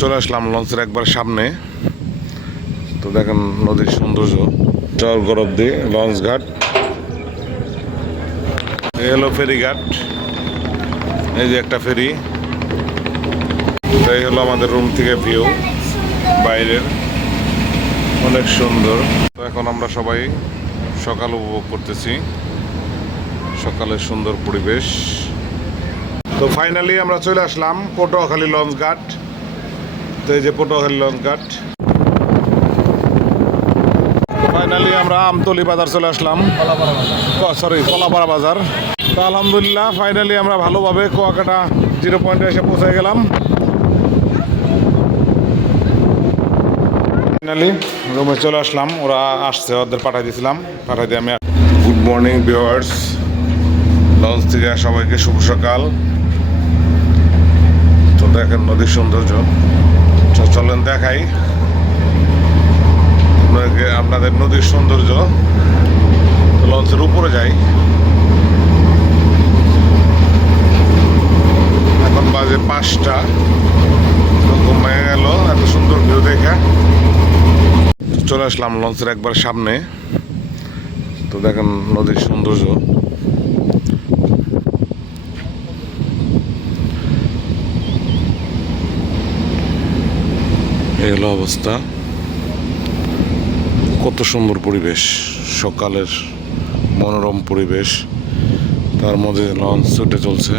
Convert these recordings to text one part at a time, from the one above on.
চলে আসলাম লঞ্চের একবার সামনে। তো দেখেন নদীর সৌন্দর্য, চর গরব্দি লঞ্চ ঘাট, এই হলো ফেরিঘাট। এই যে একটা ফেরি, এই হলো আমাদের রুম থেকে ভিউ বাইরের, অনেক সুন্দর। তো এখন আমরা সবাই সকাল উপভোগ করতেছি, সকালের সুন্দর পরিবেশ। তো ফাইনালি আমরা চলে আসলাম পটুয়াখালী লঞ্চ ঘাট। তো এই যে পটুয়াখালী লঞ্চ ঘাট। তো ফাইনালি আমরা আমতলী বাজার চলে আসলাম, কলাপাড়া বাজার। তো আলহামদুলিল্লাহ ফাইনালি আমরা ভালোভাবে কুয়াকাটা 0 পয়েন্টে এসে পৌঁছে গেলাম। ফাইনালি রুমে চলে আসলাম, ওরা আসছে, ওদের পাঠিয়ে দিয়েছিলাম, পাঠিয়ে দিয়ে আমি। গুড মর্নিং ভিউয়ার্স, লঞ্চ থেকে সবাইকে শুভ সকাল। তো দেখেন নদীর সৌন্দর্য, চলেন দেখাই আপনাদের নদীর সৌন্দর্য। লঞ্চের উপরে যাই, এখন বাজে 5টা, ঘুমিয়ে গেল এত সুন্দর ভিউ দেখে। চলে আসলাম লঞ্চের একবার সামনে। তো দেখেন নদীর সৌন্দর্য, এই হলো অবস্থা। কত সুন্দর পরিবেশ, সকালের মনোরম পরিবেশ, তার মধ্যে লঞ্চ ছুটে চলছে।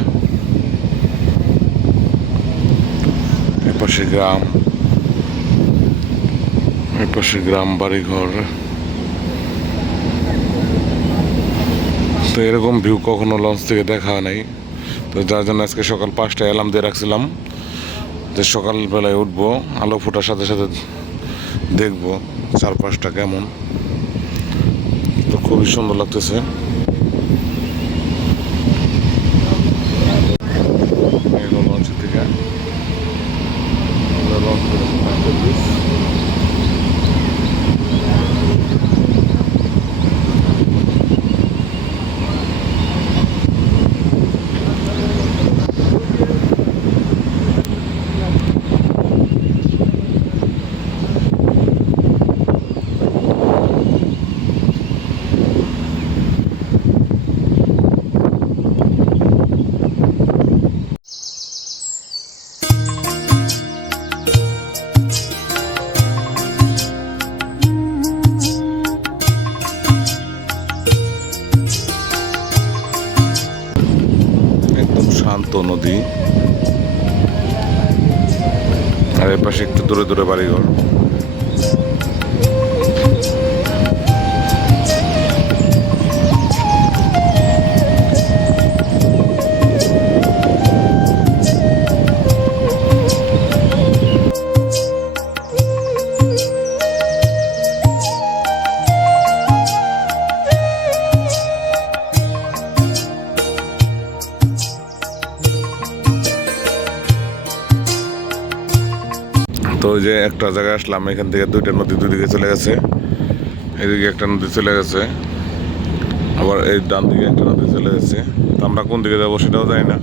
এপাশে গ্রাম, এপাশে গ্রাম বাড়িঘর। তো এরকম ভিউ কখনো লঞ্চ থেকে দেখা নাই। তো যার জন্য আজকে সকাল 5টায় অ্যালার্ম দিয়ে রাখছিলাম যে সকালবেলায় উঠবো, আলো ফোটার সাথে সাথে দেখবো চারপাশটা কেমন। তো খুবই সুন্দর লাগতেছে। লঞ্চের থেকে শান্ত নদী, আর এর পাশে একটু দূরে দূরে বাড়িঘর। তো ওই যে একটা জায়গায় আসলাম, এখান থেকে 2টা নদী দুদিকে চলে গেছে। এদিকে একটা নদী চলে গেছে, আবার এই ডান দিকে একটা নদী চলে গেছে। তো আমরা কোন দিকে যাবো সেটাও জানি না,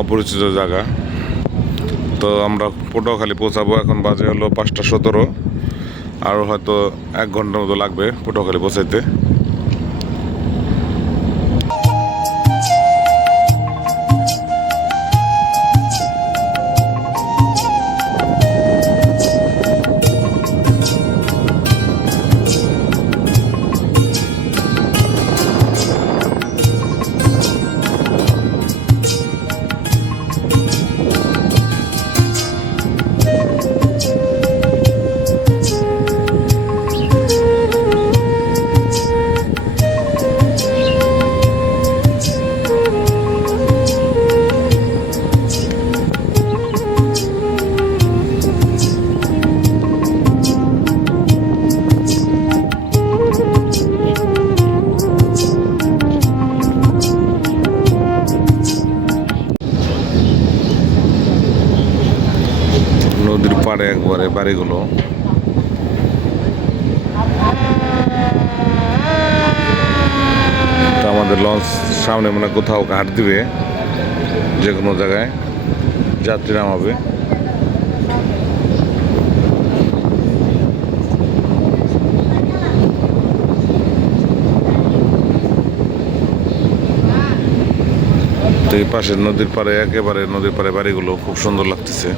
অপরিচিত জায়গা। তো আমরা পটুয়াখালী পৌঁছাবো, এখন বাজে হলো 5টা 17, আর হয়তো 1 ঘন্টার মতো লাগবে পটুয়াখালী পৌঁছাইতে। নদীর পাড়ে একবারে বাড়িগুলো। তো আমাদের লঞ্চ সামনে মানে কোথাও ঘাট দিবে, যে কোনো জায়গায় যাত্রী নামাবে। তো এই পাশের নদীর পাড়ে একেবারে নদীর পাড়ে বাড়িগুলো খুব সুন্দর লাগতেছে।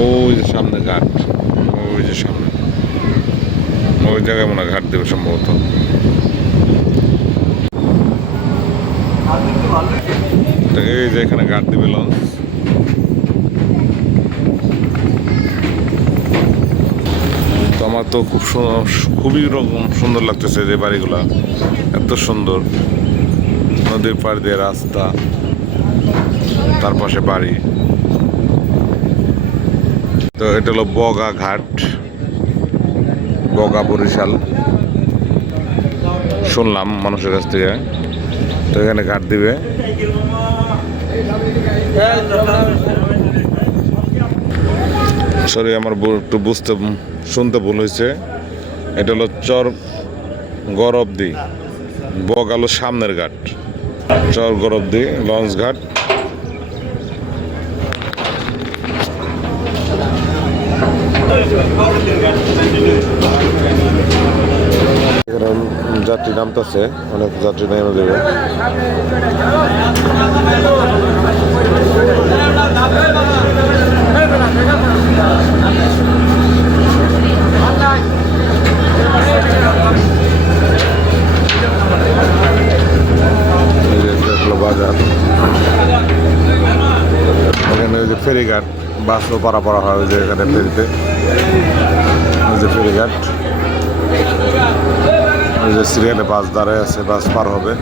ওই যে সামনে ঘাট, ওই যে সামনে ওই জায়গায় মনে হয় ঘাট দেবে সম্ভবত। এই যে এখানে ঘাট দিবে লঞ্চ। তো আমার তো খুবই রকম সুন্দর লাগতেছে যে বাড়িগুলা, এত সুন্দর, নদীর পাড় দিয়ে রাস্তা, তার পাশে বাড়ি। তো এটা হলো বগা ঘাট, বগা বরিশাল, শুনলাম মানুষের কাছ থেকে। তো এখানে ঘাট দিবে। সরি, আমার একটু শুনতে ভুল হয়েছে। এটা হলো চর গরবদি, বগালো সামনের ঘাট, চর গরবদি লঞ্চ ঘাট। এখানে যাত্রী নামতেছে, অনেক যাত্রী নেমে দেবে। বাজার, এখানে ওই যে ফেরিঘাট, বাসও পারাপাড়া হয় ওই যে এখানে ফেরিতে, ওই যে ফেরিঘাট, ওই যে সিরিয়ালে বাস দাঁড়ায় আছে, বাস পার হবে।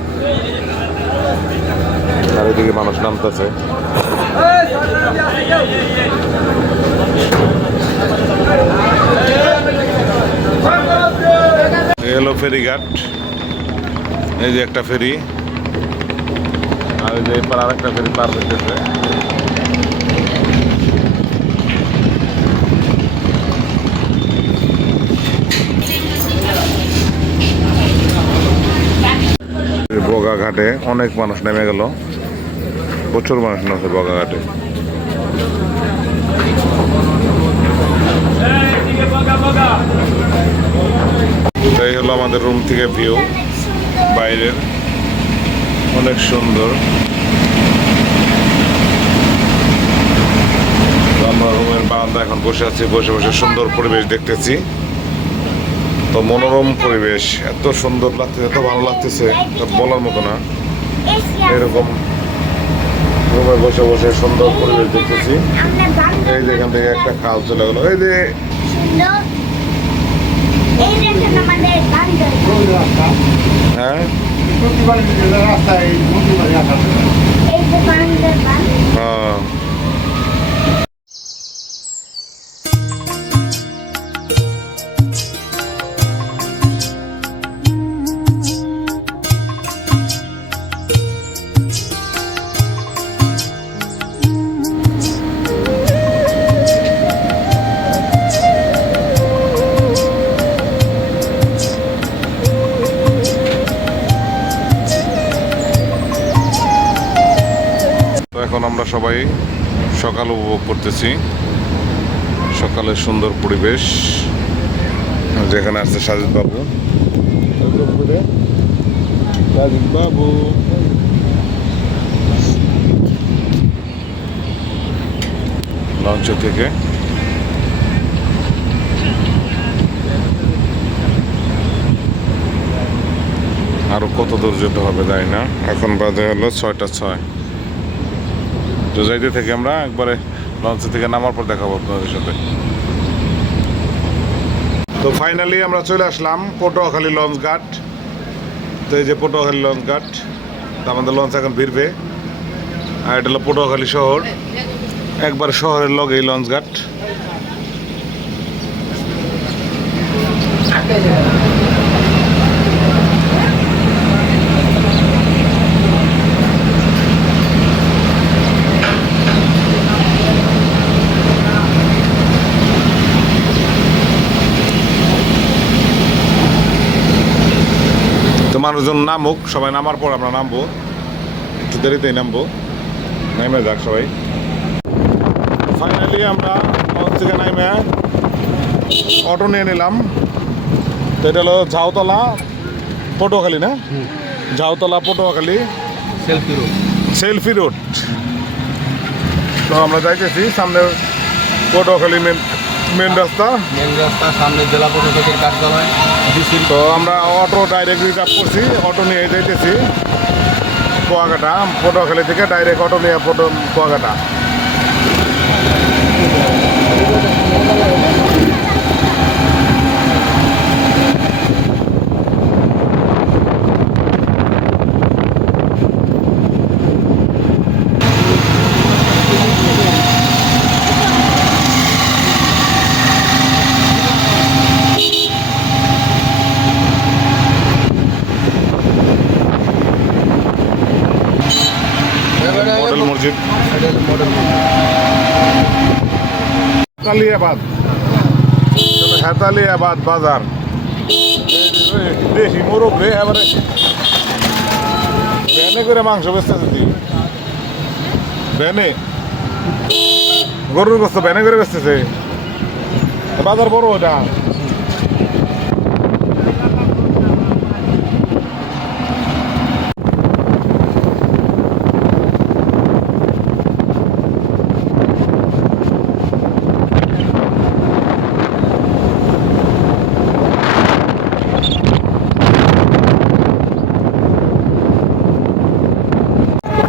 আর এদিকে মানুষ নামতেছে। এলো ফেরিঘাট, এই যে একটা ফেরি, আর এই যে এবার আর একটা ফেরি পার হইতেছে। বগা ঘাটে অনেক মানুষ নেমে গেল, প্রচুর মানুষ নেমেছে বগা ঘাটে। এই হলো আমাদের রুম থেকে ভিউ বাইরের, অনেক সুন্দর। আমরা রুমের বারান্দা এখন বসে আছি, বসে বসে সুন্দর পরিবেশ দেখতেছি। তো মনোরম পরিবেশ, এত সুন্দর লাগতেছে, এত ভালো লাগতেছে বলার মতো না। এরকম রুমে বসে বসে সুন্দর পরিবেশ দেখতেছি। এই যে এখান থেকে একটা খাল চলে গেল, এই যে হ্যাঁ হ্যাঁ। এখন আমরা সবাই সকাল উপভোগ করতেছি, সকালের সুন্দর পরিবেশ। যেখানে আছে সাজিদ বাবু, লঞ্চ থেকে আরো কত দূর যেতে হবে জানি না। এখন বাজে হলো 6:06। তো যাইতে থেকে আমরা একবারে লঞ্চ থেকে নামার পর দেখাবো আপনাদের সাথে। তো ফাইনালি আমরা চলে আসলাম পটুয়াখালী লঞ্চ ঘাট। তো এই যে পটুয়াখালী লঞ্চ ঘাট, তো আমাদের লঞ্চ এখন ভিড়বে। আর এটা হলো পটুয়াখালী শহর, একবার শহরের লগে এই লঞ্চ ঘাট। মানুষজন নামুক, সবাই নামার পর আমরা নামবো, একটু দেরিতেই নামবো, নেমে যাক সবাই। ফাইনালি আমরা লঞ্চ থেকে নেমে অটো নিয়ে নিলাম। তো এটা হলো ঝাউতলা পটুয়াখালী, না ঝাউতলা পটুয়াখালী সেলফি রোড। তো আমরা যাইতেছি সামনে পটুয়াখালী মেন রাস্তা সামনে জেলা পরিষদের কার্যালয়। তো আমরা অটো ডাইরেক্ট রিজার্ভ করছি, অটো নিয়ে যাইতেছি কুয়াকাটা। পটুয়াখালী থেকে ডাইরেক্ট অটো নিয়ে কুয়াকাটা। মডেল মসজিদ হেতালিয়াবাদ, হেতালিয়াবাদ বাজার। দেশি মোরগ রে, এবারে ভ্যানে করে মাংস বেচতেছে তুই, ভ্যানে গরুর গোস্ত ভ্যানে করে বেচতেছে। বাজার বড় ওটা।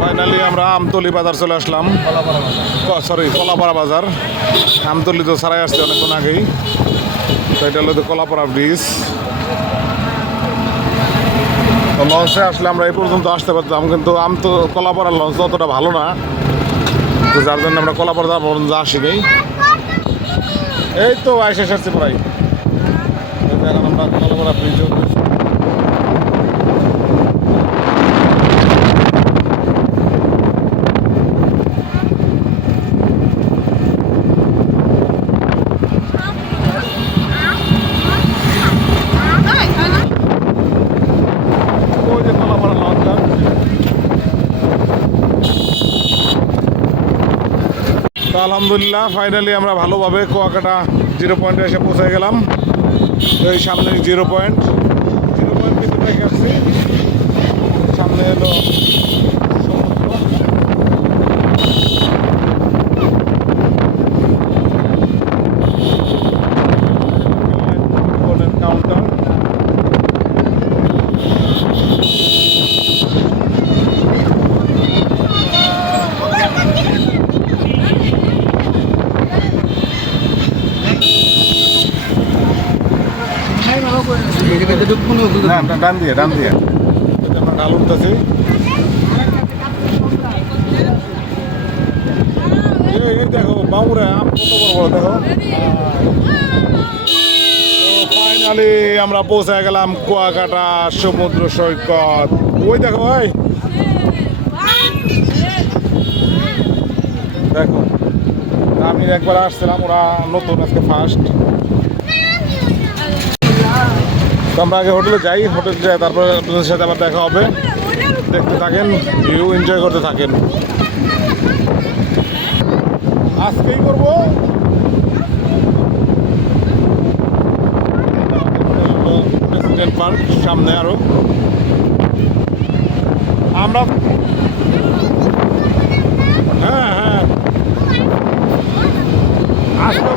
ফাইনালি আমরা আমতলি বাজার চলে আসলাম, সরি কলাপাড়া বাজার। আমতলি তো সারাই আসছে অনেকক্ষণ আগেই। তো এটা হলো কলাপাড়া ব্রিজ। তো লঞ্চে আসলে আমরা এই পর্যন্ত আসতে পারতাম, কিন্তু কলাপাড়ার লঞ্চ অতটা ভালো না, তো যার জন্য আমরা কলাপাড়া পর্যন্ত আসিনি। এই তো আইসে এসেছি প্রায়। এখন আমরা কলাপাড়া ব্রিজে আলহামদুলিল্লাহ ফাইনালি আমরা ভালোভাবে কুয়াকাটা 0 পয়েন্টে এসে পৌঁছে গেলাম। এই সামনে 0 পয়েন্ট কিন্তু দেখে আসছি। সামনে এলো কাউন্টার। ডান দিয়ে আমরা ডাল উঠতেছি। এই দেখো বাবুরা আম কত বড় বড়, দেখো। ফাইনালি আমরা পৌঁছে গেলাম কুয়াকাটা সমুদ্র সৈকত। ওই দেখো ভাই, দেখো আমি একবার আসছিলাম, ওরা নতুন আজকে ফার্স্ট। তো আমরা আগে হোটেলে যাই, তারপরে আপনাদের সাথে আবার দেখা হবে। দেখতে থাকেন, ভিউ এনজয় করতে থাকেন। আজকেই করবো প্রেসিডেন্ট পার্ক, সামনে আরো আমরা। হ্যাঁ আজকে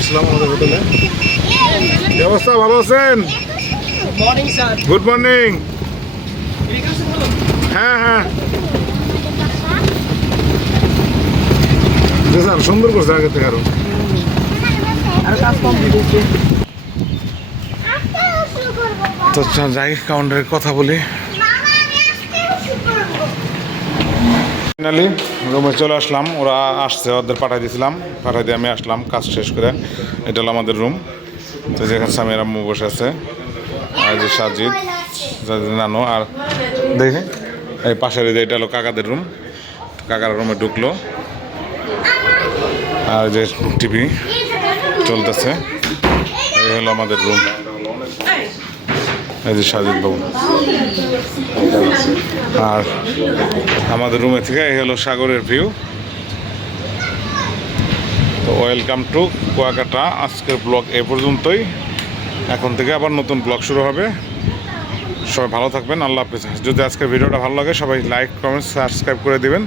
আসলাম আমাদের হোটেলে। কি অবস্থা, ভালো আছেন? Good morning. হ্যাঁ স্যার, সুন্দর করছে আগে থেকে আরো। তো যাই কাউন্টারের কথা বলি। ফাইনালি রুমে চলে আসলাম, ওরা আসছে, ওদের পাঠাই দিয়েছিলাম, পাঠাই দিয়ে আমি আসলাম কাজ শেষ করে। এটা হলো আমাদের রুম। তো যেখানে স্বামী আম্মু বসে আছে, আর যে সাজিদ নানো আর দেখে এই পাশের এই যে এটা হলো কাকাদের রুম, কাকার রুমে ঢুকলো আর যে টিভি চলতেছে। এই হলো আমাদের রুম, এই যে সাজিদ বাবু। আর আমাদের রুমে থেকে এই হলো সাগরের ভিউ। তো ওয়েলকাম টু কুয়াকাটা। আজকের ব্লগ এ পর্যন্তই, এখন থেকে আবার নতুন ব্লগ শুরু হবে। সবাই ভালো থাকবেন, আল্লাহ হাফেজ। যদি আজকের ভিডিওটা ভালো লাগে সবাই লাইক কমেন্ট সাবস্ক্রাইব করে দিবেন।